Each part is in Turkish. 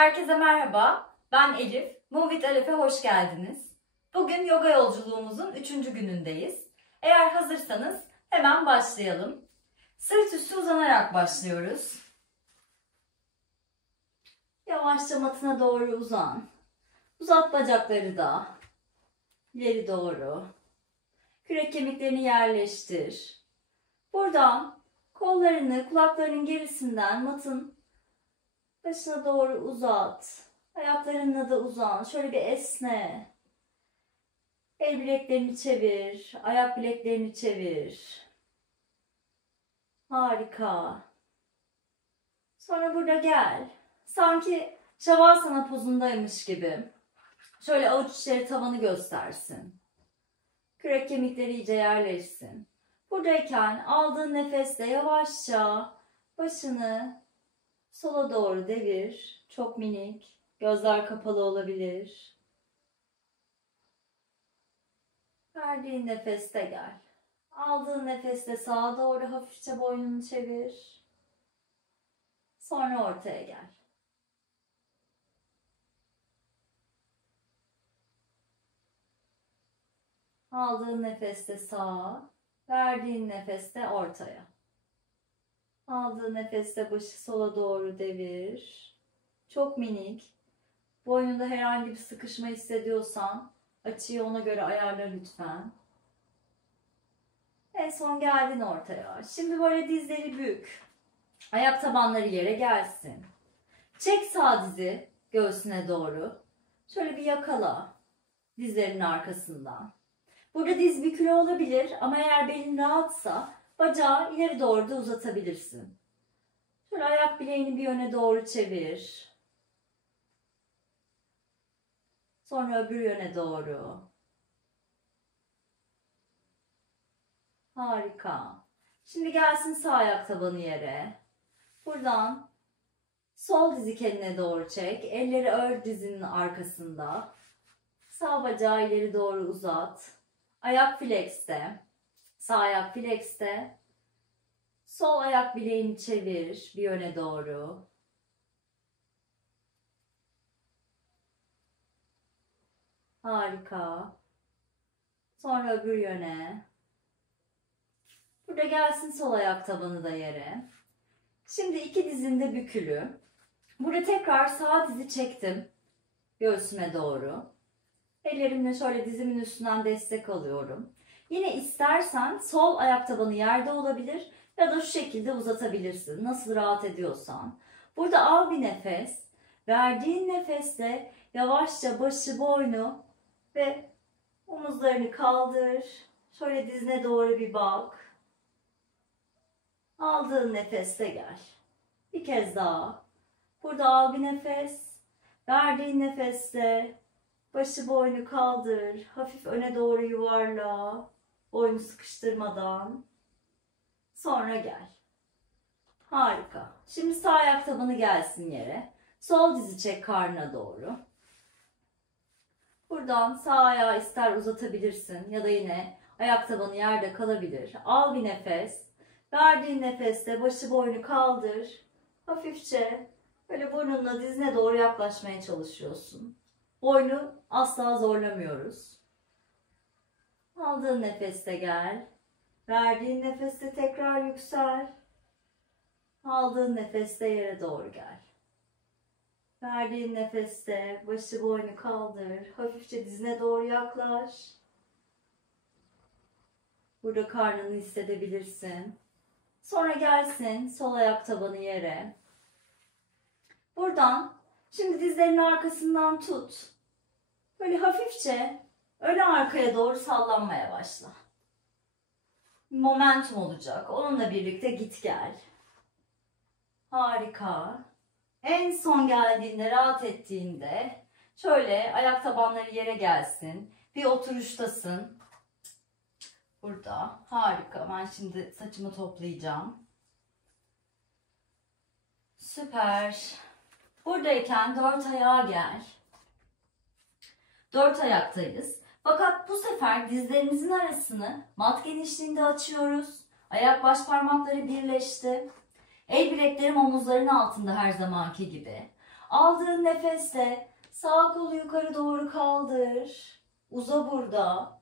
Herkese merhaba, ben Elif. Move with Elif'e hoş geldiniz. Bugün yoga yolculuğumuzun 3. günündeyiz. Eğer hazırsanız hemen başlayalım. Sırt üstü uzanarak başlıyoruz. Yavaşça matına doğru uzan. Uzat bacakları da. İleri doğru. Kürek kemiklerini yerleştir. Buradan kollarını kulaklarının gerisinden matın başına doğru uzat. Ayaklarınla da uzan. Şöyle bir esne. El bileklerini çevir. Ayak bileklerini çevir. Harika. Sonra burada gel. Sanki Şavasana pozundaymış gibi. Şöyle avuç içleri tavanı göstersin. Kürek kemikleri iyice yerleşsin. Buradayken aldığın nefesle yavaşça başını sola doğru devir. Çok minik. Gözler kapalı olabilir. Verdiğin nefeste gel. Aldığın nefeste sağa doğru hafifçe boynunu çevir. Sonra ortaya gel. Aldığın nefeste sağa, verdiğin nefeste ortaya. Aldığın nefeste başı sola doğru devir. Çok minik. Boynunda herhangi bir sıkışma hissediyorsan açıyı ona göre ayarla lütfen. En son geldin ortaya. Şimdi böyle dizleri bük. Ayak tabanları yere gelsin. Çek sağ dizi göğsüne doğru. Şöyle bir yakala dizlerinin arkasından. Burada diz bükülü olabilir ama eğer belin rahatsa bacağı ileri doğru da uzatabilirsin. Şöyle ayak bileğini bir yöne doğru çevir. Sonra öbür yöne doğru. Harika. Şimdi gelsin sağ ayak tabanı yere. Buradan sol dizi kendine doğru çek. Elleri ör dizinin arkasında. Sağ bacağı ileri doğru uzat. Ayak flexte. Sağ ayak flexte. Sol ayak bileğini çevir bir yöne doğru. Harika. Sonra öbür yöne. Burada gelsin sol ayak tabanı da yere. Şimdi iki dizin de bükülü. Burada tekrar sağ dizi çektim. Göğsüme doğru. Ellerimle şöyle dizimin üstünden destek alıyorum. Yine istersen sol ayak tabanı yerde olabilir ya da şu şekilde uzatabilirsin. Nasıl rahat ediyorsan. Burada al bir nefes. Verdiğin nefesle yavaşça başı, boynu ve omuzlarını kaldır. Şöyle dizine doğru bir bak. Aldığın nefeste gel. Bir kez daha. Burada al bir nefes. Verdiğin nefeste başı, boynu kaldır. Hafif öne doğru yuvarla. Boynu sıkıştırmadan. Sonra gel. Harika. Şimdi sağ ayak tabanı gelsin yere. Sol dizi çek karnına doğru. Buradan sağ ayağı ister uzatabilirsin ya da yine ayak tabanı yerde kalabilir. Al bir nefes. Verdiğin nefeste başı, boynu kaldır. Hafifçe böyle burnunla dizine doğru yaklaşmaya çalışıyorsun. Boynu asla zorlamıyoruz. Aldığın nefeste gel. Verdiğin nefeste tekrar yüksel. Aldığın nefeste yere doğru gel. Verdiğin nefeste başı, boynu kaldır. Hafifçe dizine doğru yaklaş. Burada karnını hissedebilirsin. Sonra gelsin sol ayak tabanı yere. Buradan şimdi dizlerinin arkasından tut. Böyle hafifçe öne arkaya doğru sallanmaya başla. Momentum olacak. Onunla birlikte git gel. Harika. En son geldiğinde, rahat ettiğinde şöyle ayak tabanları yere gelsin. Bir oturuştasın. Burada. Harika. Ben şimdi saçımı toplayacağım. Süper. Buradayken dört ayağa gel. Dört ayaktayız. Fakat bu sefer dizlerimizin arasını mat genişliğinde açıyoruz. Ayak baş parmakları birleşti. El bileklerim omuzların altında her zamanki gibi. Aldığın nefesle sağ kolu yukarı doğru kaldır. Uza burada.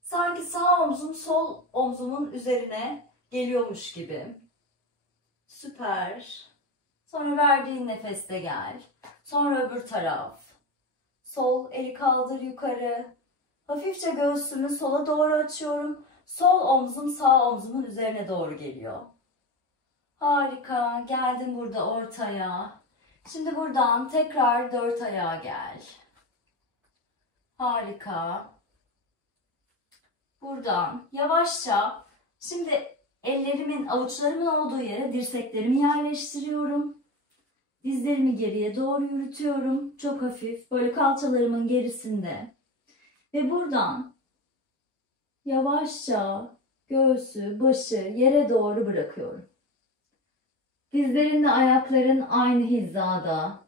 Sanki sağ omzum sol omzumun üzerine geliyormuş gibi. Süper. Sonra verdiğin nefeste gel. Sonra öbür taraf. Sol eli kaldır yukarı. Hafifçe göğsümü sola doğru açıyorum. Sol omzum sağ omzumun üzerine doğru geliyor. Harika. Geldim burada ortaya. Şimdi buradan tekrar 4 ayağa gel. Harika. Buradan yavaşça şimdi ellerimin, avuçlarımın olduğu yere dirseklerimi yerleştiriyorum. Dizlerimi geriye doğru yürütüyorum. Çok hafif, böyle kalçalarımın gerisinde. Ve buradan yavaşça göğsü, başı yere doğru bırakıyorum. Dizlerinle ayakların aynı hizada.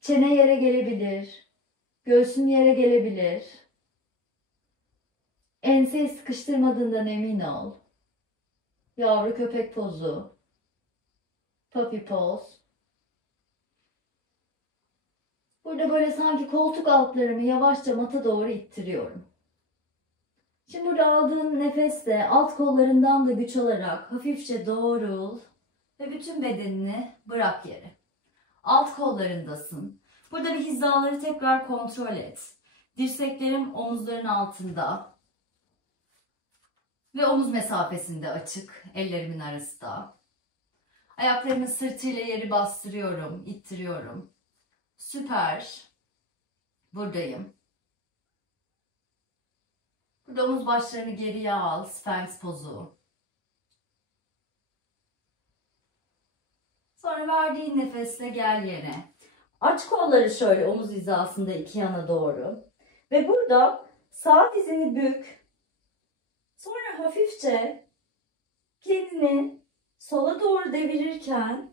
Çene yere gelebilir. Göğsün yere gelebilir. Enseyi sıkıştırmadığından emin ol. Yavru köpek pozu. Puppy pose. Burada böyle sanki koltuk altlarımı yavaşça mata doğru ittiriyorum. Şimdi burada aldığın nefesle alt kollarından da güç alarak hafifçe doğrul ve bütün bedenini bırak yere. Alt kollarındasın. Burada bir hizaları tekrar kontrol et. Dirseklerim omuzların altında ve omuz mesafesinde açık, ellerimin arasında. Ayaklarımın sırtıyla yeri bastırıyorum, ittiriyorum. Süper. Buradayım. Burada omuz başlarını geriye al. Sphinx pozu. Sonra verdiğin nefesle gel yere. Aç kolları şöyle omuz hizasında iki yana doğru. Ve burada sağ dizini bük. Sonra hafifçe kendini sola doğru devirirken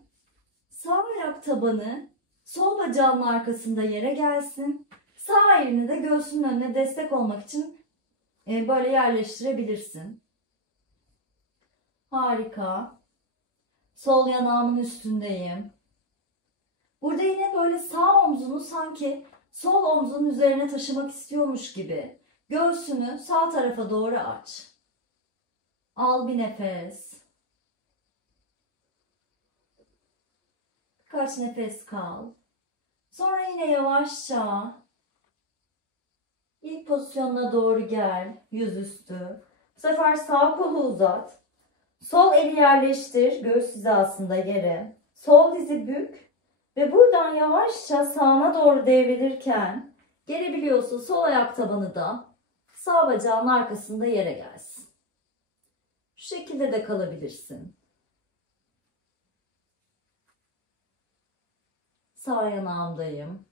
sağ ayak tabanı sol bacağın arkasında yere gelsin. Sağ elini de göğsünün önüne destek olmak için böyle yerleştirebilirsin. Harika. Sol yanağımın üstündeyim. Burada yine böyle sağ omzunu sanki sol omzunun üzerine taşımak istiyormuş gibi göğsünü sağ tarafa doğru aç. Al bir nefes. Birkaç nefes kal. Sonra yine yavaşça ilk pozisyonuna doğru gel. Yüzüstü. Bu sefer sağ kolu uzat. Sol eli yerleştir göğüs hizasında yere. Sol dizi bük. Ve buradan yavaşça sağına doğru devrilirken gelebiliyorsa sol ayak tabanı da sağ bacağın arkasında yere gelsin. Şu şekilde de kalabilirsin. Sağ yanağımdayım.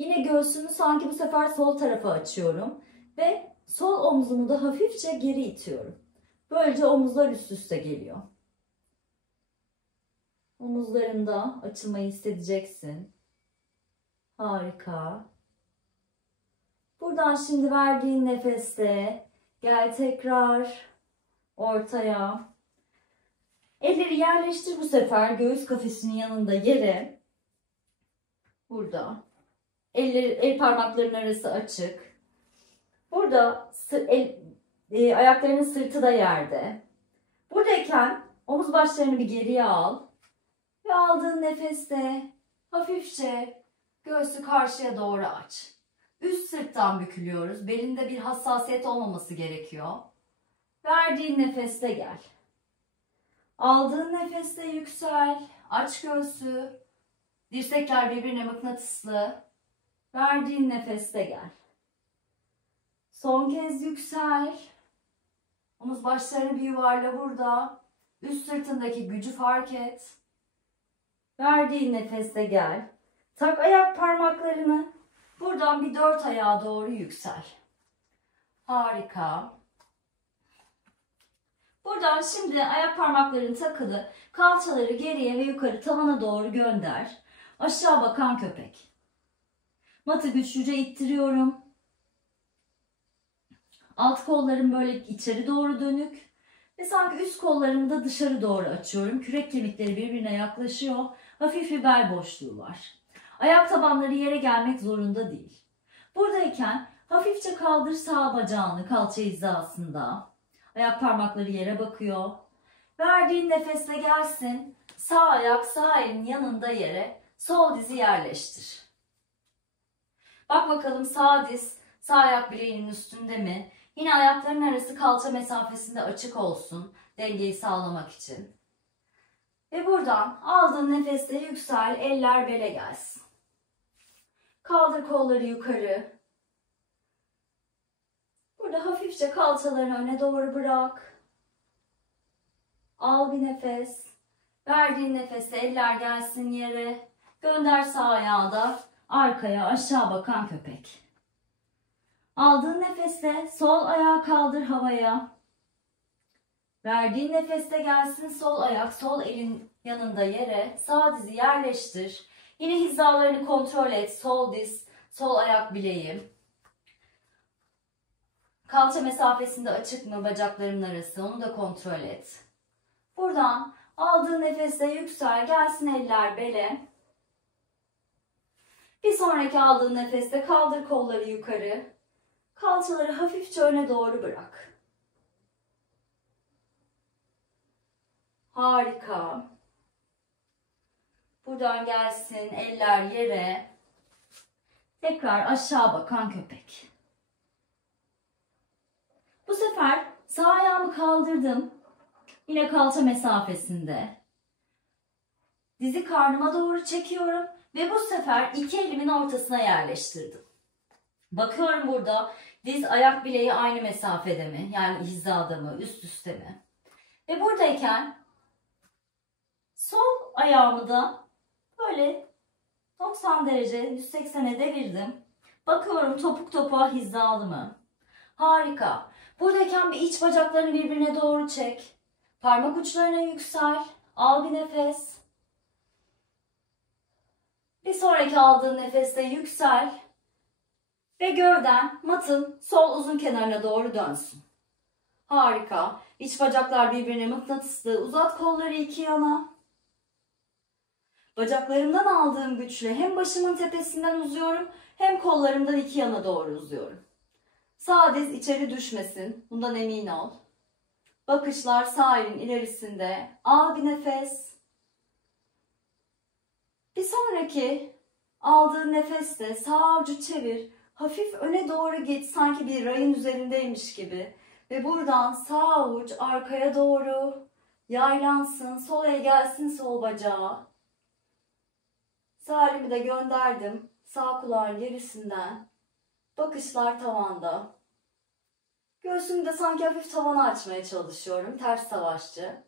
Yine göğsümü sanki bu sefer sol tarafa açıyorum. Ve sol omzumu da hafifçe geri itiyorum. Böylece omuzlar üst üste geliyor. Omuzlarında açılmayı hissedeceksin. Harika. Buradan şimdi verdiğin nefeste gel tekrar ortaya. Elleri yerleştir bu sefer göğüs kafesinin yanında yere. Burada. El parmaklarının arası açık. Burada ayaklarının sırtı da yerde. Buradayken omuz başlarını bir geriye al. Ve aldığın nefeste hafifçe göğsü karşıya doğru aç. Üst sırttan bükülüyoruz. Belinde bir hassasiyet olmaması gerekiyor. Verdiğin nefeste gel. Aldığın nefeste yüksel. Aç göğsü. Dirsekler birbirine mıknatıslı. Verdiğin nefeste gel. Son kez yüksel. Omuz başlarını bir yuvarla burada. Üst sırtındaki gücü fark et. Verdiğin nefeste gel. Tak ayak parmaklarını. Buradan bir 4 ayağa doğru yüksel. Harika. Buradan şimdi ayak parmakların takılı. Kalçaları geriye ve yukarı tavana doğru gönder. Aşağı bakan köpek. Matı güçlüce ittiriyorum. Alt kollarım böyle içeri doğru dönük. Ve sanki üst kollarımı da dışarı doğru açıyorum. Kürek kemikleri birbirine yaklaşıyor. Hafif bir bel boşluğu var. Ayak tabanları yere gelmek zorunda değil. Buradayken hafifçe kaldır sağ bacağını kalça hizasında. Ayak parmakları yere bakıyor. Verdiğin nefesle gelsin. Sağ ayak sağ elin yanında yere. Sol dizi yerleştir. Bak bakalım sağ diz sağ ayak bileğinin üstünde mi? Yine ayakların arası kalça mesafesinde açık olsun. Dengeyi sağlamak için. Ve buradan aldığın nefesle yüksel. Eller bele gelsin. Kaldır kolları yukarı. Burada hafifçe kalçalarını öne doğru bırak. Al bir nefes. Verdiğin nefeste eller gelsin yere. Gönder sağ ayağı da arkaya aşağı bakan köpek. Aldığın nefeste sol ayağı kaldır havaya. Verdiğin nefeste gelsin sol ayak sol elin yanında yere. Sağ dizi yerleştir. Yine hizalarını kontrol et. Sol diz, sol ayak bileği. Kalça mesafesinde açık mı bacaklarımın arası, onu da kontrol et. Buradan aldığın nefeste yüksel, gelsin eller bele. Bir sonraki aldığın nefeste kaldır kolları yukarı. Kalçaları hafifçe öne doğru bırak. Harika. Buradan gelsin eller yere. Tekrar aşağı bakan köpek. Bu sefer sağ ayağımı kaldırdım. Yine kalça mesafesinde. Dizi karnıma doğru çekiyorum ve bu sefer iki elimin ortasına yerleştirdim. Bakıyorum burada diz ayak bileği aynı mesafede mi? Yani hizada mı? Üst üste mi? Ve buradayken sol ayağımı da böyle 90 derece 180'e devirdim. Bakıyorum topuk topuğa hizalı mı? Harika. Buradayken bir iç bacaklarını birbirine doğru çek. Parmak uçlarına yüksel. Al bir nefes. Bir sonraki aldığın nefeste yüksel. Ve gövden matın sol uzun kenarına doğru dönsün. Harika. İç bacaklar birbirine mıknatıslı. Uzat kolları iki yana. Bacaklarımdan aldığım güçle hem başımın tepesinden uzuyorum hem kollarımdan iki yana doğru uzuyorum. Sağ diz içeri düşmesin. Bundan emin ol. Bakışlar sağ elin ilerisinde. Al bir nefes. Bir sonraki aldığın nefeste sağ avucu çevir. Hafif öne doğru git. Sanki bir rayın üzerindeymiş gibi. Ve buradan sağ avuç arkaya doğru yaylansın. Sol el gelsin sol bacağa. Sağ elimi de gönderdim. Sağ kulağın gerisinden. Bakışlar tavanda. Göğsümü de sanki hafif tavana açmaya çalışıyorum. Ters savaşçı.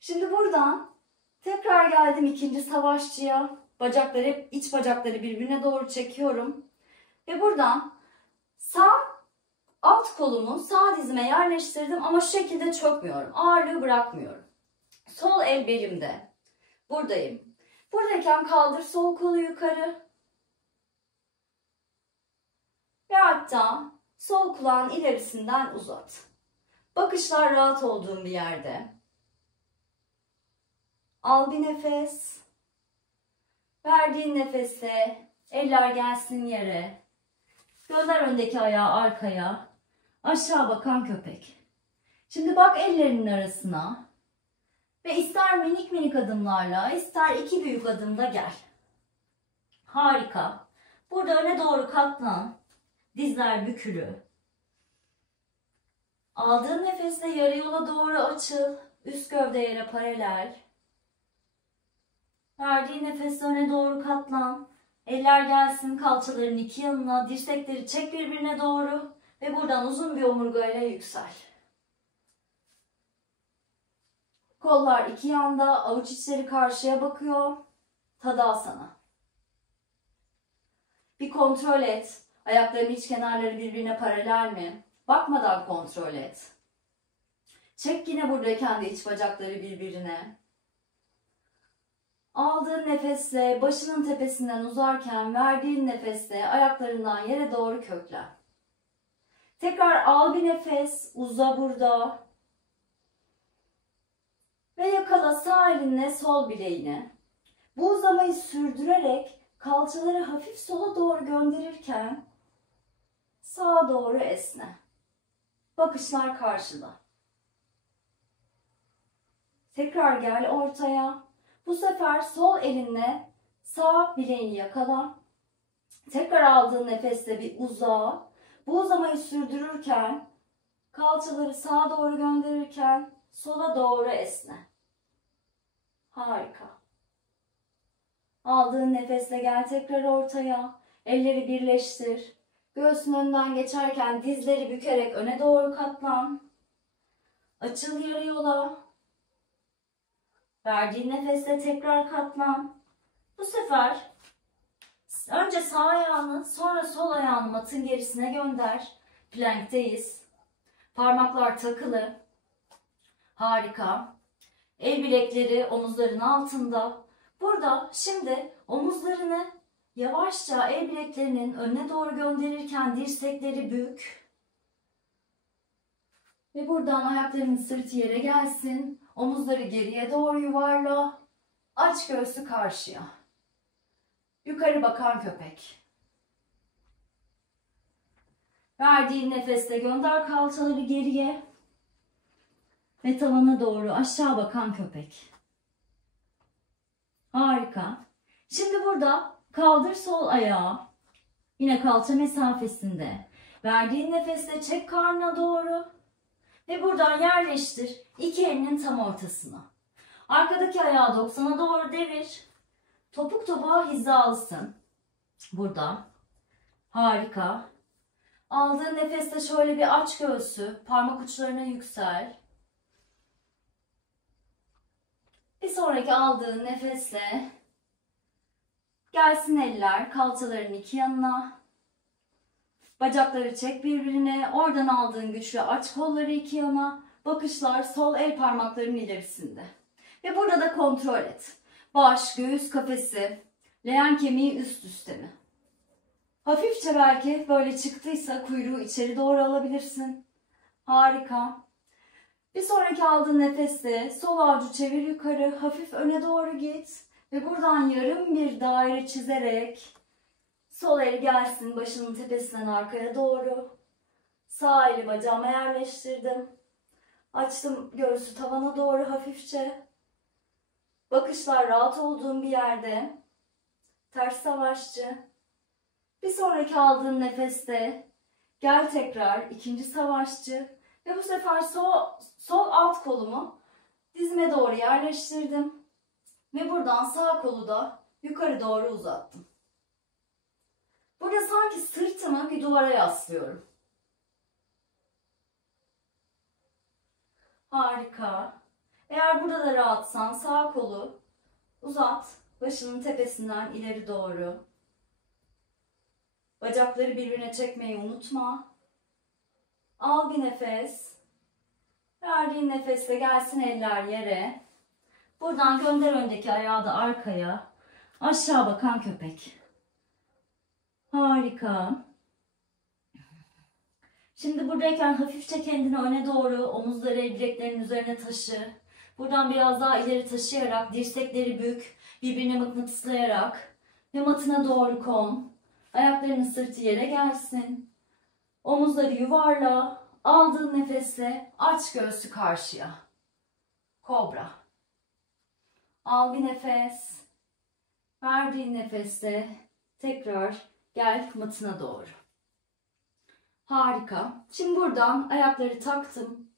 Şimdi buradan tekrar geldim ikinci savaşçıya. Bacakları hep iç bacakları birbirine doğru çekiyorum. Ve buradan sağ alt kolumu sağ dizime yerleştirdim ama şu şekilde çökmüyorum. Ağırlığı bırakmıyorum. Sol el belimde. Buradayım. Buradayken kaldır sol kolu yukarı. Ve hatta sol kulağın ilerisinden uzat. Bakışlar rahat olduğum bir yerde. Al bir nefes. Verdiğin nefeste eller gelsin yere. Gönder öndeki ayağı arkaya. Aşağı bakan köpek. Şimdi bak ellerinin arasına. Ve ister minik minik adımlarla, ister iki büyük adımda gel. Harika. Burada öne doğru katlan. Dizler bükülü. Aldığın nefesle yarı yola doğru açıl. Üst gövde yere paralel. Verdiğin nefesle öne doğru katlan. Eller gelsin kalçaların iki yanına. Dirsekleri çek birbirine doğru. Ve buradan uzun bir omurgayla yüksel. Kollar iki yanda. Avuç içleri karşıya bakıyor. Tadasana. Bir kontrol et. Ayakların iç kenarları birbirine paralel mi? Bakmadan kontrol et. Çek yine buradayken de iç bacakları birbirine. Aldığın nefesle başının tepesinden uzarken verdiğin nefesle ayaklarından yere doğru köklen. Tekrar al bir nefes, uza burada. Ve yakala sağ elinle sol bileğini. Bu uzamayı sürdürerek kalçaları hafif sola doğru gönderirken sağa doğru esne. Bakışlar karşıda. Tekrar gel ortaya. Bu sefer sol elinle sağ bileğini yakala. Tekrar aldığın nefesle bir uza. Bu uzamayı sürdürürken kalçaları sağa doğru gönderirken sola doğru esne. Harika. Aldığın nefesle gel tekrar ortaya. Elleri birleştir. Göğsün önünden geçerken dizleri bükerek öne doğru katlan. Açıl yarı yola. Verdiğin nefesle tekrar katlan. Bu sefer önce sağ ayağını sonra sol ayağını matın gerisine gönder. Plankteyiz. Parmaklar takılı. Harika. El bilekleri omuzların altında. Burada şimdi omuzlarını yavaşça el bileklerinin önüne doğru gönderirken dirsekleri bük. Ve buradan ayaklarının sırtı yere gelsin. Omuzları geriye doğru yuvarla. Aç göğsü karşıya. Yukarı bakan köpek. Verdiğin nefesle gönder kalçaları geriye. Ve tavana doğru aşağı bakan köpek. Harika. Şimdi burada kaldır sol ayağı. Yine kalça mesafesinde. Verdiğin nefesle çek karnına doğru. Ve buradan yerleştir. İki elinin tam ortasına. Arkadaki ayağı 90'a doğru devir. Topuk topuğa hizalısın. Burada. Harika. Aldığın nefesle şöyle bir aç göğsü. Parmak uçlarına yüksel. Bir sonraki aldığın nefesle gelsin eller kalçaların iki yanına. Bacakları çek birbirine. Oradan aldığın güçle aç kolları iki yana. Bakışlar sol el parmaklarının ilerisinde. Ve burada da kontrol et. Baş, göğüs kafesi, leğen kemiği üst üste mi? Hafifçe belki böyle çıktıysa kuyruğu içeri doğru alabilirsin. Harika. Bir sonraki aldığın nefeste sol avucu çevir yukarı, hafif öne doğru git. Ve buradan yarım bir daire çizerek sol el gelsin başının tepesinden arkaya doğru. Sağ eli bacağıma yerleştirdim. Açtım göğsü tavana doğru hafifçe. Bakışlar rahat olduğum bir yerde. Ters savaşçı. Bir sonraki aldığın nefeste gel tekrar ikinci savaşçı. Ve bu sefer sol alt kolumu dizime doğru yerleştirdim. Ve buradan sağ kolu da yukarı doğru uzattım. Burada sanki sırtımı bir duvara yaslıyorum. Harika. Eğer burada da rahatsan sağ kolu uzat. Başının tepesinden ileri doğru. Bacakları birbirine çekmeyi unutma. Al bir nefes. Verdiğin nefesle gelsin eller yere. Buradan gönder öndeki ayağı da arkaya. Aşağı bakan köpek. Harika. Şimdi buradayken hafifçe kendini öne doğru omuzları el bileklerinin üzerine taşı. Buradan biraz daha ileri taşıyarak dirsekleri bük. Birbirine mıknatıslayarak ve matına doğru kon. Ayaklarının sırtı yere gelsin. Omuzları yuvarla. Aldığın nefesle aç göğsü karşıya. Kobra. Al bir nefes. Verdiğin nefesle tekrar gel matına doğru. Harika. Şimdi buradan ayakları taktım.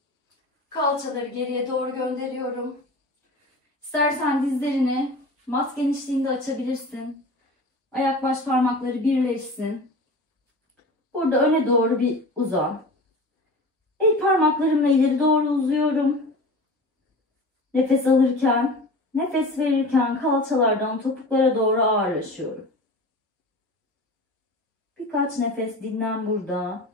Kalçaları geriye doğru gönderiyorum. İstersen dizlerini mat genişliğinde açabilirsin. Ayak baş parmakları birleşsin. Burada öne doğru bir uzan. El parmaklarımla ileri doğru uzuyorum. Nefes alırken, nefes verirken kalçalardan topuklara doğru ağırlaşıyorum. Birkaç nefes dinlen burada.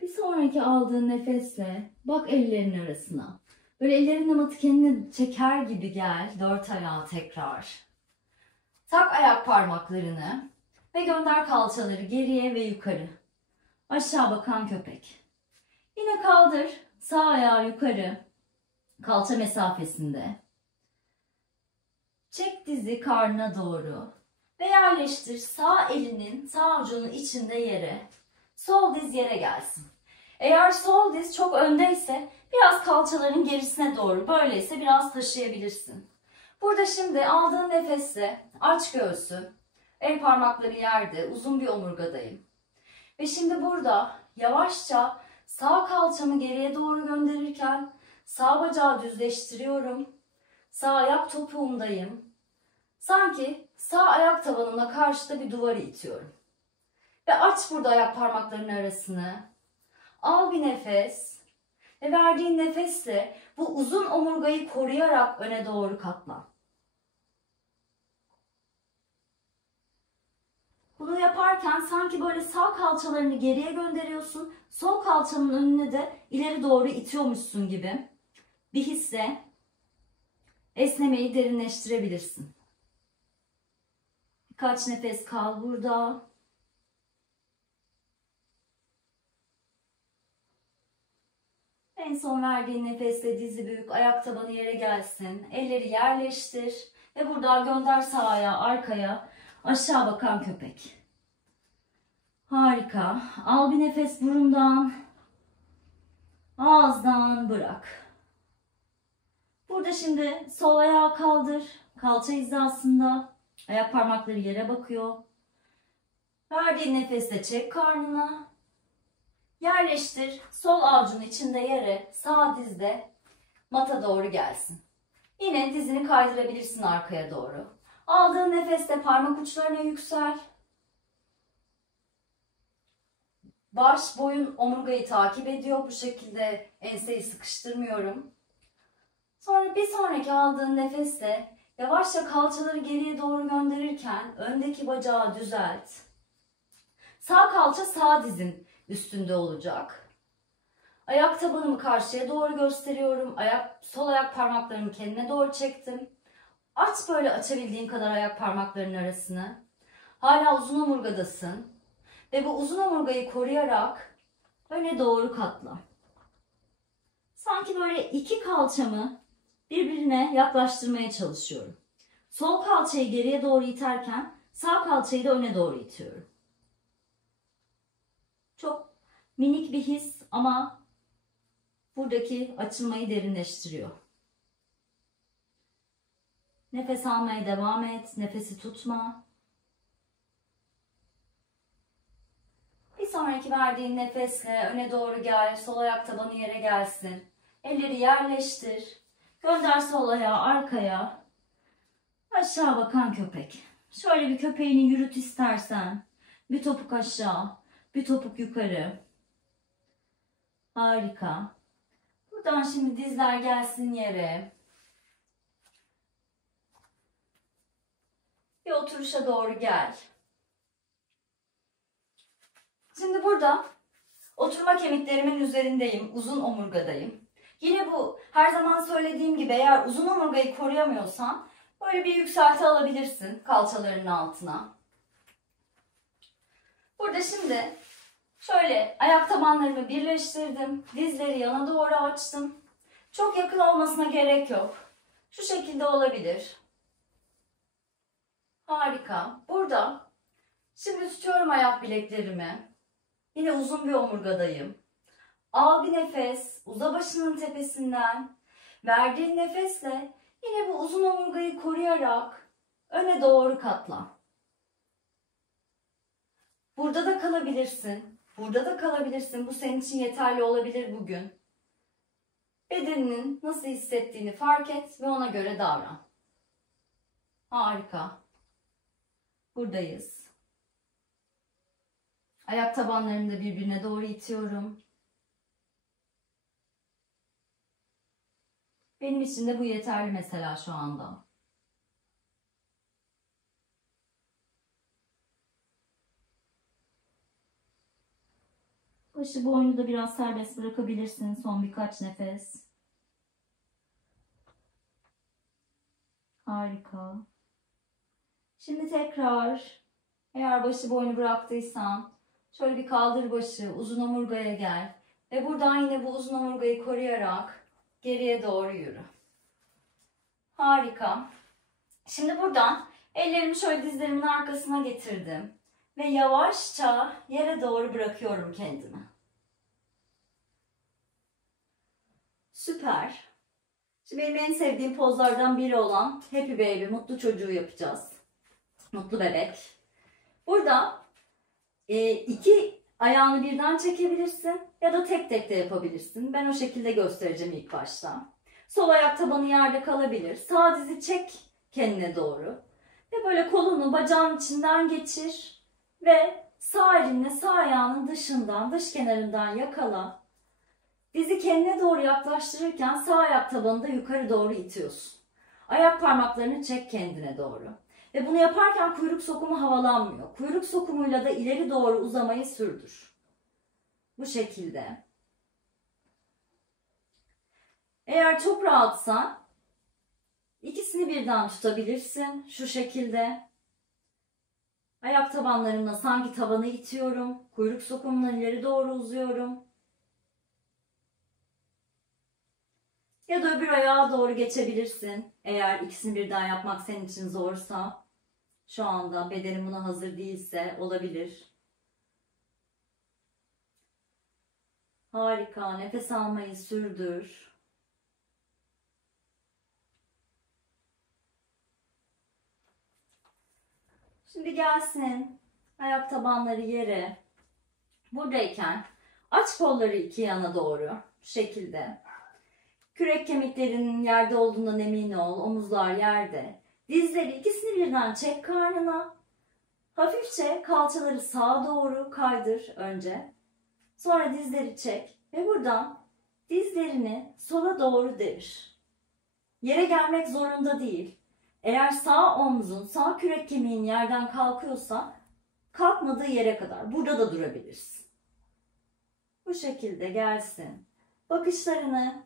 Bir sonraki aldığın nefesle bak ellerinin arasına. Böyle ellerinle matı kendine çeker gibi gel. Dört ayağa tekrar. Tak ayak parmaklarını. Ve gönder kalçaları geriye ve yukarı. Aşağı bakan köpek. Yine kaldır. Sağ ayağı yukarı. Kalça mesafesinde. Çek dizi karnına doğru. Ve yerleştir sağ elinin sağ ucunun içinde yere. Sol diz yere gelsin. Eğer sol diz çok öndeyse biraz kalçaların gerisine doğru, böyleyse biraz taşıyabilirsin. Burada şimdi aldığın nefesle aç göğsü, el parmakları yerde, uzun bir omurgadayım. Ve şimdi burada yavaşça sağ kalçamı geriye doğru gönderirken sağ bacağı düzleştiriyorum. Sağ ayak topuğumdayım. Sanki sağ ayak tabanımla karşıda bir duvarı itiyorum. Ve aç burada ayak parmaklarının arasını. Al bir nefes. Ve verdiğin nefesle bu uzun omurgayı koruyarak öne doğru katlan. Bunu yaparken sanki böyle sağ kalçalarını geriye gönderiyorsun. Sol kalçanın önüne de ileri doğru itiyormuşsun gibi bir hisle esnemeyi derinleştirebilirsin. Birkaç nefes kal burada. En son verdiğin nefesle dizi büyük, ayak tabanı yere gelsin. Elleri yerleştir ve buradan gönder sağ ayağı arkaya, aşağı bakan köpek. Harika. Al bir nefes burundan. Ağızdan bırak. Burada şimdi sol ayağı kaldır. Kalça hizasında. Ayak parmakları yere bakıyor. Verdiğin nefesle çek karnına. Yerleştir. Sol avucun içinde yere, sağ dizde mata doğru gelsin. Yine dizini kaydırabilirsin arkaya doğru. Aldığın nefeste parmak uçlarına yüksel. Baş, boyun omurgayı takip ediyor. Bu şekilde enseyi sıkıştırmıyorum. Sonra bir sonraki aldığın nefeste yavaşça kalçaları geriye doğru gönderirken öndeki bacağı düzelt. Sağ kalça sağ dizin üstünde olacak. Ayak tabanımı karşıya doğru gösteriyorum. Sol ayak parmaklarımı kendine doğru çektim. Aç böyle açabildiğin kadar ayak parmaklarının arasını. Hala uzun omurgadasın. Ve bu uzun omurgayı koruyarak öne doğru katla. Sanki böyle iki kalçamı birbirine yaklaştırmaya çalışıyorum. Sol kalçayı geriye doğru iterken sağ kalçayı da öne doğru itiyorum. Çok minik bir his ama buradaki açılmayı derinleştiriyor. Nefes almaya devam et. Nefesi tutma. Bir sonraki verdiğin nefesle öne doğru gel. Sol ayak tabanı yere gelsin. Elleri yerleştir. Gönder sol ayağı arkaya. Aşağı bakan köpek. Şöyle bir köpeğini yürüt istersen. Bir topuk aşağı, bir topuk yukarı. Harika. Buradan şimdi dizler gelsin yere. Bir oturuşa doğru gel. Şimdi burada oturma kemiklerimin üzerindeyim. Uzun omurgadayım. Yine bu her zaman söylediğim gibi eğer uzun omurgayı koruyamıyorsan böyle bir yükselti alabilirsin kalçalarının altına. Burada şimdi şöyle ayak tabanlarımı birleştirdim. Dizleri yana doğru açtım. Çok yakın olmasına gerek yok. Şu şekilde olabilir. Harika. Burada şimdi tutuyorum ayak bileklerimi. Yine uzun bir omurgadayım. Al bir nefes. Uza başının tepesinden. Verdiğin nefesle yine bu uzun omurgayı koruyarak öne doğru katla. Burada da kalabilirsin. Burada da kalabilirsin. Bu senin için yeterli olabilir bugün. Bedeninin nasıl hissettiğini fark et ve ona göre davran. Harika. Buradayız. Ayak tabanlarını da birbirine doğru itiyorum. Benim için de bu yeterli mesela şu anda. Başı boynu da biraz serbest bırakabilirsin. Son birkaç nefes. Harika. Şimdi tekrar Eğer başı boynu bıraktıysan şöyle bir kaldır başı, uzun omurgaya gel. Ve buradan yine bu uzun omurgayı koruyarak geriye doğru yürü. Harika. Şimdi buradan ellerimi şöyle dizlerimin arkasına getirdim. Ve yavaşça yere doğru bırakıyorum kendimi. Süper. Şimdi benim en sevdiğim pozlardan biri olan Happy Baby, mutlu çocuğu yapacağız. Mutlu bebek. Burada iki ayağını birden çekebilirsin ya da tek tek de yapabilirsin. Ben o şekilde göstereceğim ilk başta. Sol ayak tabanı yerde kalabilir. Sağ dizi çek kendine doğru. Ve böyle kolunu bacağın içinden geçir. Ve sağ elinle sağ ayağının dışından, dış kenarından yakala. Dizi kendine doğru yaklaştırırken sağ ayak tabanını da yukarı doğru itiyorsun. Ayak parmaklarını çek kendine doğru. Ve bunu yaparken kuyruk sokumu havalanmıyor. Kuyruk sokumuyla da ileri doğru uzamayı sürdür. Bu şekilde. Eğer çok rahatsan ikisini birden tutabilirsin. Şu şekilde. Ayak tabanlarımla sanki tabanı itiyorum. Kuyruk sokumumla ileri doğru uzuyorum. Ya da öbür ayağa doğru geçebilirsin. Eğer ikisini birden yapmak senin için zorsa. Şu anda bedenin buna hazır değilse olabilir. Harika. Nefes almayı sürdür. Şimdi gelsin. Ayak tabanları yere. Buradayken aç kolları iki yana doğru. Bu şekilde. Kürek kemiklerinin yerde olduğundan emin ol. Omuzlar yerde. Dizleri ikisini birden çek karnına. Hafifçe kalçaları sağa doğru kaydır önce. Sonra dizleri çek ve buradan dizlerini sola doğru devir. Yere gelmek zorunda değil. Eğer sağ omzun, sağ kürek kemiğin yerden kalkıyorsa kalkmadığı yere kadar burada da durabilirsin. Bu şekilde gelsin. Bakışlarını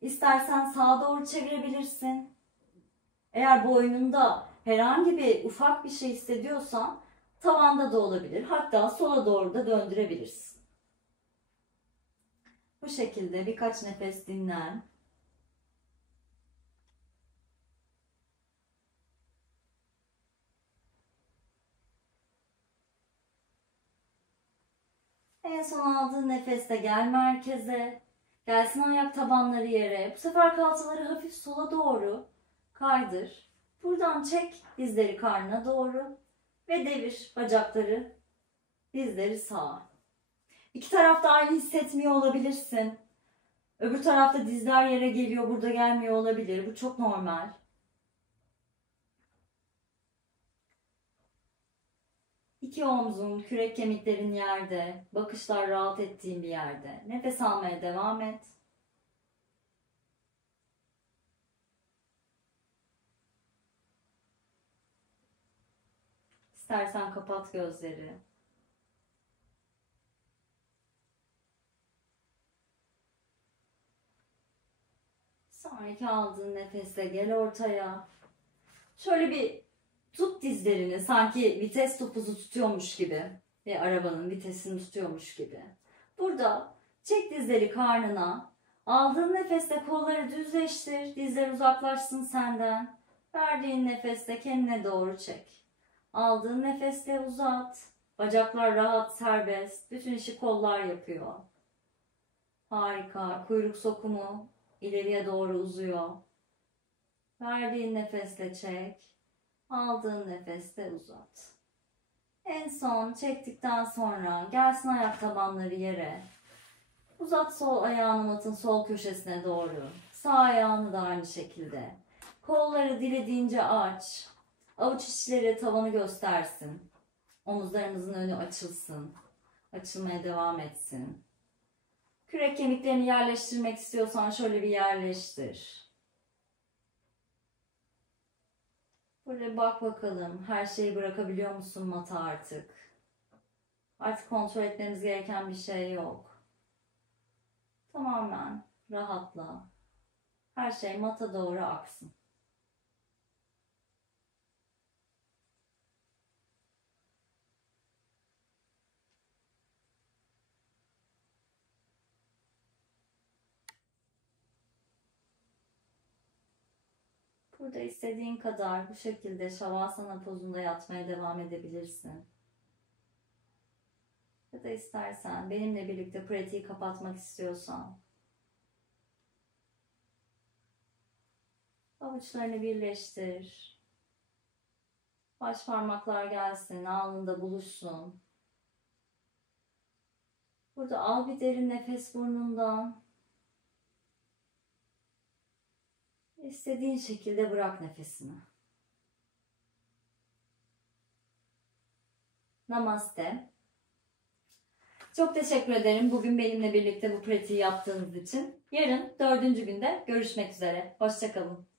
istersen sağa doğru çevirebilirsin. Eğer boynunda herhangi bir ufak bir şey hissediyorsan tavanda da olabilir. Hatta sola doğru da döndürebilirsin. Bu şekilde birkaç nefes dinlen. En son aldığın nefeste gel merkeze. Gelsin ayak tabanları yere. Bu sefer kalçaları hafif sola doğru kaydır. Buradan çek dizleri karnına doğru. Ve devir bacakları, dizleri sağa. İki tarafta aynı hissetmiyor olabilirsin. Öbür tarafta dizler yere geliyor, burada gelmiyor olabilir. Bu çok normal. İki omzun, kürek kemiklerin yerde, bakışlar rahat ettiğin bir yerde. Nefes almaya devam et. İstersen kapat gözleri. Sonraki aldığın nefesle gel ortaya. Şöyle bir tut dizlerini, sanki vites topuzu tutuyormuş gibi ve arabanın vitesini tutuyormuş gibi. Burada çek dizleri karnına. Aldığın nefeste kolları düzleştir. Dizler uzaklaşsın senden. Verdiğin nefeste kendine doğru çek. Aldığın nefeste uzat. Bacaklar rahat, serbest. Bütün işi kollar yapıyor. Harika. Kuyruk sokumu ileriye doğru uzuyor. Verdiğin nefesle çek. Aldığın nefeste uzat. En son çektikten sonra gelsin ayak tabanları yere. Uzat sol ayağını matın sol köşesine doğru. Sağ ayağını da aynı şekilde. Kolları dilediğince aç. Avuç içleri tavanı göstersin. Omuzlarımızın önü açılsın. Açılmaya devam etsin. Kürek kemiklerini yerleştirmek istiyorsan şöyle bir yerleştir. Böyle bak bakalım, her şeyi bırakabiliyor musun mata artık? Artık kontrol etmemiz gereken bir şey yok. Tamamen rahatla. Her şey mata doğru aksın. Burada istediğin kadar bu şekilde Şavasana pozunda yatmaya devam edebilirsin. Ya da istersen benimle birlikte pratiği kapatmak istiyorsan avuçlarını birleştir. Baş parmaklar gelsin, alnında buluşsun. Burada al bir derin nefes burnundan. İstediğin şekilde bırak nefesini. Namaste. Çok teşekkür ederim bugün benimle birlikte bu pratiği yaptığınız için. Yarın 4. günde görüşmek üzere. Hoşça kalın.